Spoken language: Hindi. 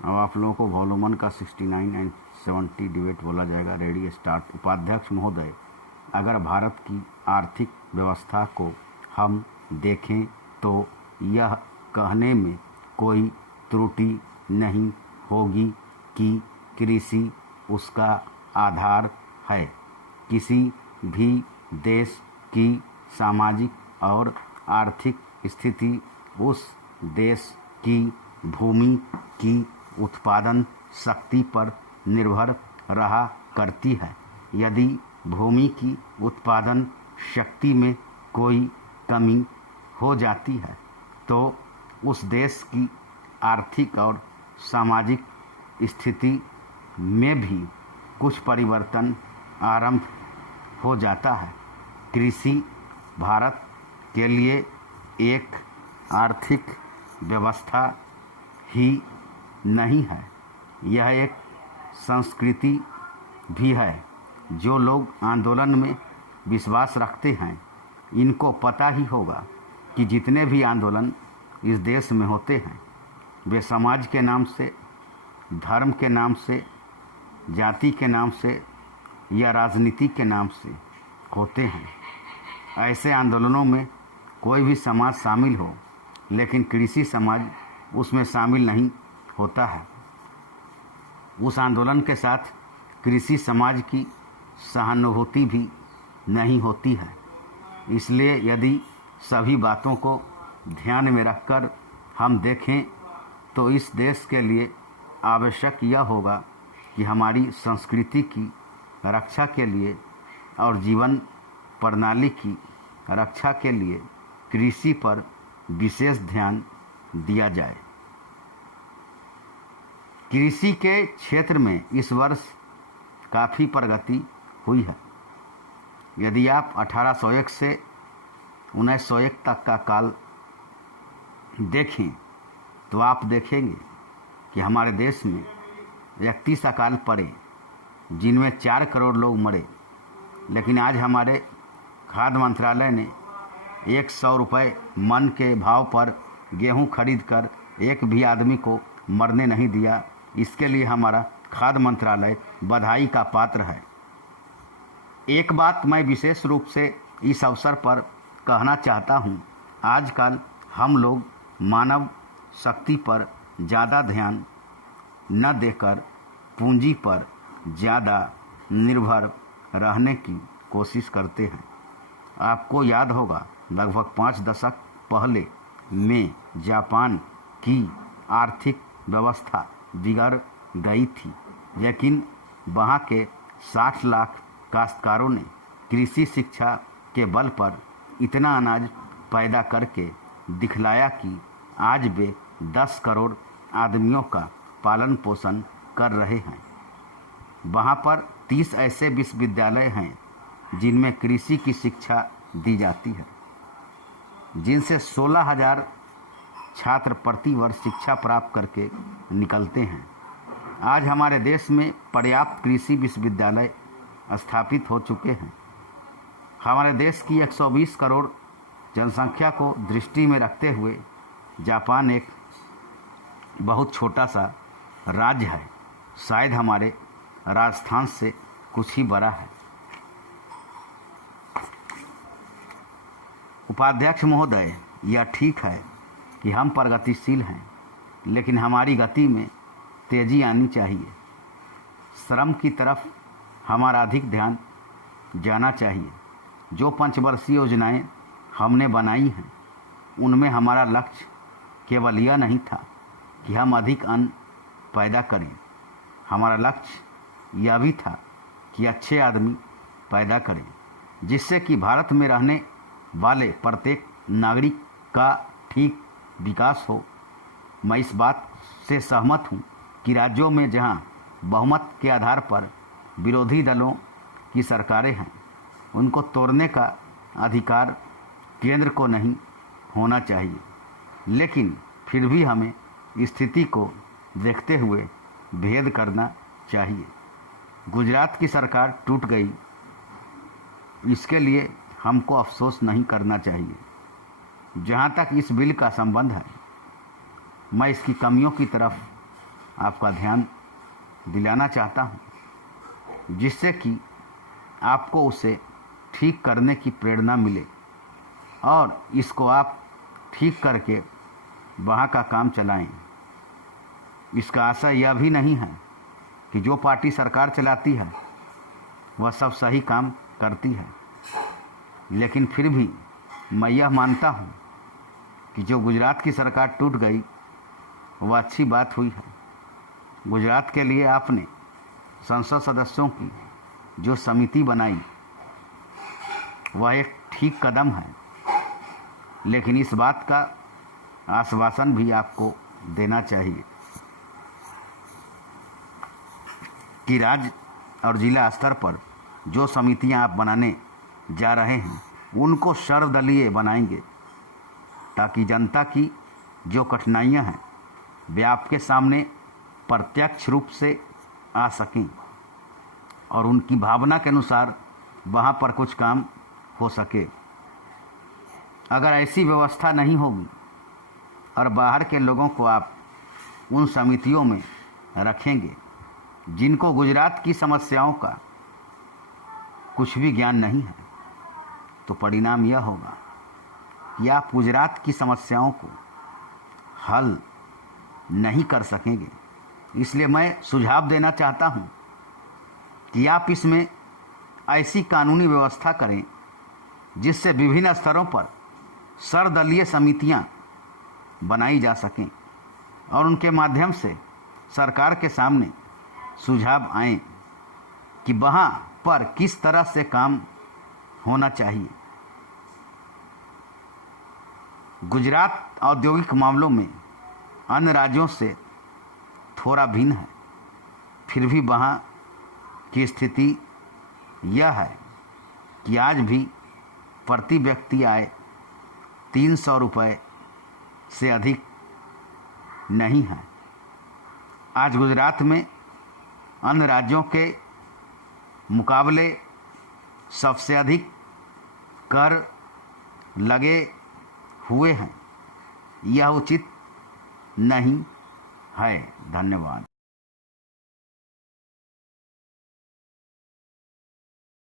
अब आप लोगों को वॉल्यूम 1 का 69 एंड 70 डिबेट बोला जाएगा। Ready start. उपाध्यक्ष महोदय, अगर भारत की आर्थिक व्यवस्था को हम देखें तो यह कहने में कोई त्रुटि नहीं होगी कि कृषि उसका आधार है। किसी भी देश की सामाजिक और आर्थिक स्थिति उस देश की भूमि की उत्पादन शक्ति पर निर्भर रहा करती है। यदि भूमि की उत्पादन शक्ति में कोई कमी हो जाती है तो उस देश की आर्थिक और सामाजिक स्थिति में भी कुछ परिवर्तन आरंभ हो जाता है। कृषि भारत के लिए एक आर्थिक व्यवस्था ही नहीं है, यह एक संस्कृति भी है। जो लोग आंदोलन में विश्वास रखते हैं, इनको पता ही होगा कि जितने भी आंदोलन इस देश में होते हैं वे समाज के नाम से, धर्म के नाम से, जाति के नाम से या राजनीति के नाम से होते हैं। ऐसे आंदोलनों में कोई भी समाज शामिल हो, लेकिन कृषि समाज उसमें शामिल नहीं होता है। उस आंदोलन के साथ कृषि समाज की सहानुभूति भी नहीं होती है। इसलिए यदि सभी बातों को ध्यान में रखकर हम देखें तो इस देश के लिए आवश्यक यह होगा कि हमारी संस्कृति की रक्षा के लिए और जीवन प्रणाली की रक्षा के लिए कृषि पर विशेष ध्यान दिया जाए। कृषि के क्षेत्र में इस वर्ष काफ़ी प्रगति हुई है। यदि आप 1801 से 1901 तक का काल देखें तो आप देखेंगे कि हमारे देश में 31 अकाल पड़े जिनमें 4 करोड़ लोग मरे, लेकिन आज हमारे खाद्य मंत्रालय ने 100 रुपये मन के भाव पर गेहूं खरीद कर एक भी आदमी को मरने नहीं दिया। इसके लिए हमारा खाद्य मंत्रालय बधाई का पात्र है। एक बात मैं विशेष रूप से इस अवसर पर कहना चाहता हूँ, आजकल हम लोग मानव शक्ति पर ज़्यादा ध्यान न देकर पूंजी पर ज़्यादा निर्भर रहने की कोशिश करते हैं। आपको याद होगा लगभग 5 दशक पहले में जापान की आर्थिक व्यवस्था बिगड़ गई थी, लेकिन वहाँ के 60 लाख काश्तकारों ने कृषि शिक्षा के बल पर इतना अनाज पैदा करके दिखलाया कि आज वे 10 करोड़ आदमियों का पालन पोषण कर रहे हैं। वहाँ पर 30 ऐसे विश्वविद्यालय हैं जिनमें कृषि की शिक्षा दी जाती है, जिनसे 16,000 छात्र प्रति वर्ष शिक्षा प्राप्त करके निकलते हैं। आज हमारे देश में पर्याप्त कृषि विश्वविद्यालय स्थापित हो चुके हैं। हमारे देश की 120 करोड़ जनसंख्या को दृष्टि में रखते हुए जापान एक बहुत छोटा सा राज्य है, शायद हमारे राजस्थान से कुछ ही बड़ा है। उपाध्यक्ष महोदय, यह ठीक है कि हम प्रगतिशील हैं, लेकिन हमारी गति में तेजी आनी चाहिए। श्रम की तरफ हमारा अधिक ध्यान जाना चाहिए। जो पंचवर्षीय योजनाएं हमने बनाई हैं उनमें हमारा लक्ष्य केवल यह नहीं था कि हम अधिक अन्न पैदा करें, हमारा लक्ष्य यह भी था कि अच्छे आदमी पैदा करें, जिससे कि भारत में रहने वाले प्रत्येक नागरिक का ठीक विकास हो। मैं इस बात से सहमत हूँ कि राज्यों में जहाँ बहुमत के आधार पर विरोधी दलों की सरकारें हैं, उनको तोड़ने का अधिकार केंद्र को नहीं होना चाहिए, लेकिन फिर भी हमें स्थिति को देखते हुए भेद करना चाहिए। गुजरात की सरकार टूट गई, इसके लिए हमको अफसोस नहीं करना चाहिए। जहाँ तक इस बिल का संबंध है, मैं इसकी कमियों की तरफ आपका ध्यान दिलाना चाहता हूँ, जिससे कि आपको उसे ठीक करने की प्रेरणा मिले और इसको आप ठीक करके वहाँ का काम चलाएं। इसका आशय यह भी नहीं है कि जो पार्टी सरकार चलाती है वह सब सही काम करती है, लेकिन फिर भी मैं यह मानता हूँ कि जो गुजरात की सरकार टूट गई वह अच्छी बात हुई है। गुजरात के लिए आपने संसद सदस्यों की जो समिति बनाई वह एक ठीक कदम है, लेकिन इस बात का आश्वासन भी आपको देना चाहिए कि राज्य और जिला स्तर पर जो समितियां आप बनाने जा रहे हैं उनको सर्वदलीय बनाएंगे, ताकि जनता की जो कठिनाइयां हैं वे आपके सामने प्रत्यक्ष रूप से आ सकें और उनकी भावना के अनुसार वहाँ पर कुछ काम हो सके। अगर ऐसी व्यवस्था नहीं होगी और बाहर के लोगों को आप उन समितियों में रखेंगे जिनको गुजरात की समस्याओं का कुछ भी ज्ञान नहीं है, तो परिणाम यह होगा कि आप गुजरात की समस्याओं को हल नहीं कर सकेंगे। इसलिए मैं सुझाव देना चाहता हूं कि आप इसमें ऐसी कानूनी व्यवस्था करें जिससे विभिन्न स्तरों पर सर्वदलीय समितियां बनाई जा सकें और उनके माध्यम से सरकार के सामने सुझाव आए कि वहाँ पर किस तरह से काम होना चाहिए। गुजरात औद्योगिक मामलों में अन्य राज्यों से थोड़ा भिन्न है, फिर भी वहाँ की स्थिति यह है कि आज भी प्रति व्यक्ति आय 300 रुपये से अधिक नहीं है। आज गुजरात में अन्य राज्यों के मुकाबले सबसे अधिक कर लगे हुए हैं। यह उचित नहीं है। धन्यवाद।